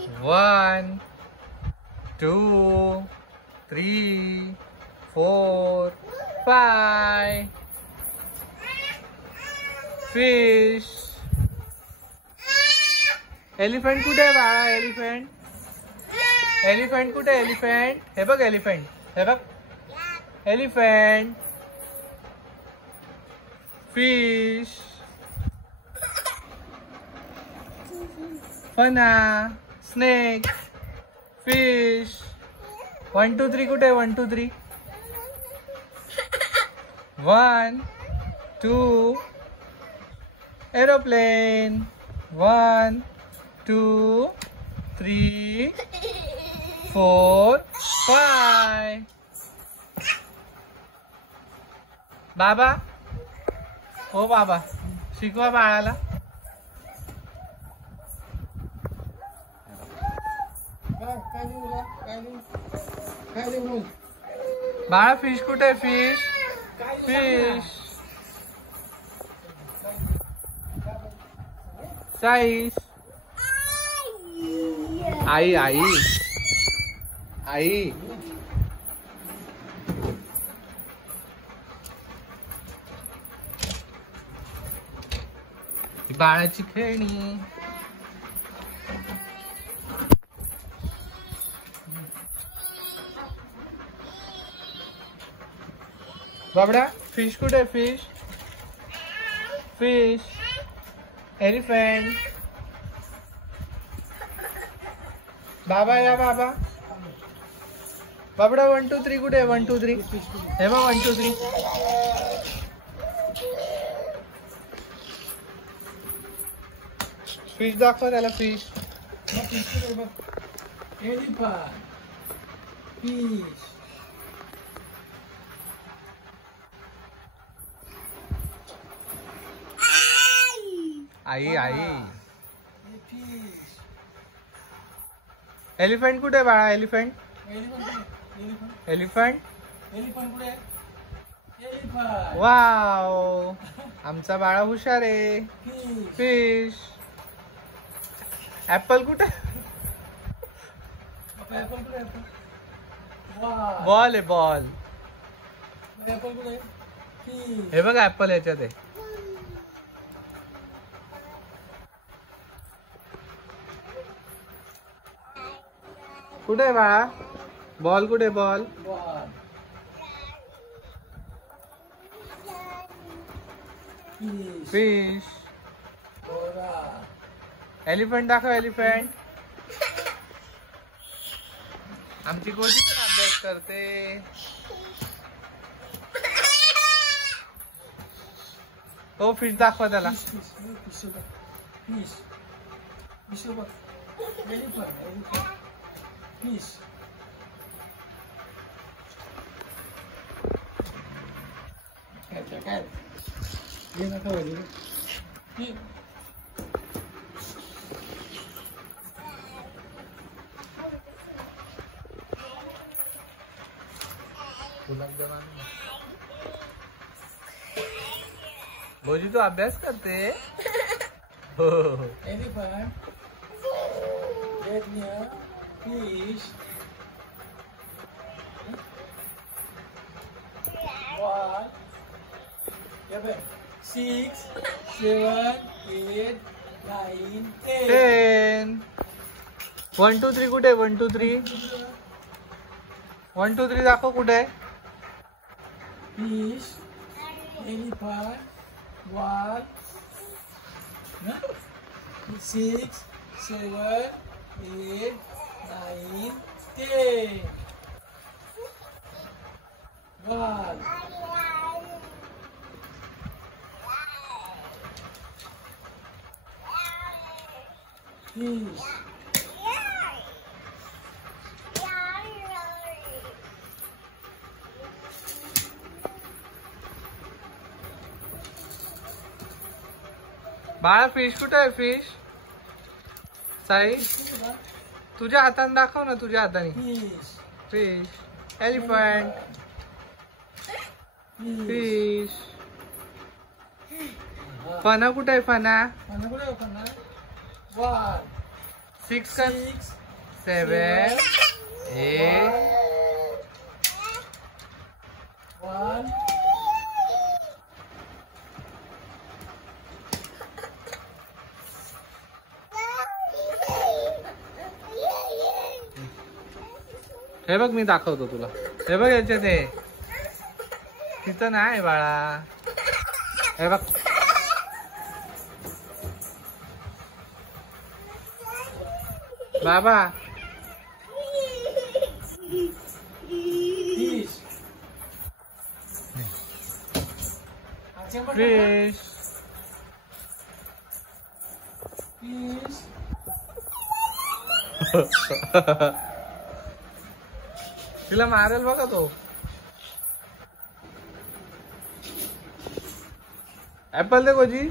1 2 3 4 5 fish. Elephant कुठे आहे बाळा? एलिफंट कुठे? एलिफंट हे बघ, एलिफंट हे बघ, एलिफंट. फिश. फना. स्नेक. फिश. 1 2 3 कुठे? 1 2 3 1 2 एरोप्लेन. 1 2 3 4 5. बाबा, हो बाबा, शिकवा बाळाला. बाळा फिश कुठे? फिश. फिश. साईश. आई आई आई. बाळाची खेळणी. बाबडा फिश कुठे? फिश. फिश. एलिफंट. बाबा या बाबा. बाबडा 1 2 3 कुठे? 1 2 3 हे बघ, 1 2 3. फिश दाखव त्याला. फिश. एलिफंट. फिश. आई आई. एलिफंट कुठे बाळा? एलिफंट. एलिफंट. वाव, आमचा बाळा हुशार आहे. फिश. ऍपल कुठे? बॉल आहे, बॉल. हे बघा ऍपल याच्यात आहे. कुठे आहे बाळा? बॉल कुठे? बॉल. फिश. एलिफंट दाखव. एलिफंट. आमची गोदी पण अभ्यास करते. हो, फिश दाखवा त्याला. फिश. काय ये नका वाली. भोजी तो अभ्यास करते. हो. एलिफंट. फिश. 6 7 8 9 10. 1 2 3 कुठे? 1 2 3 1 2 3 दाखव कुठे आहे? फिश. एलिफंट. 1 6 7 8 9 10. 1 fish. बाळा फिश कुठे आहे? फिश. साई, तुझ्या हाताने दाखव ना. तुझ्या हाताने. फिश. एलिफंट. फिश. फना कुठे आहे? फना. 1 6 कर 7 8 1 हे बघ मी दाखवतो तुला. हे बघ याच्यात ते तिथं नाही बाळा. हे बघ बाबा. फिश तिला मारेल बघा तो. ऍपल दे कोजी.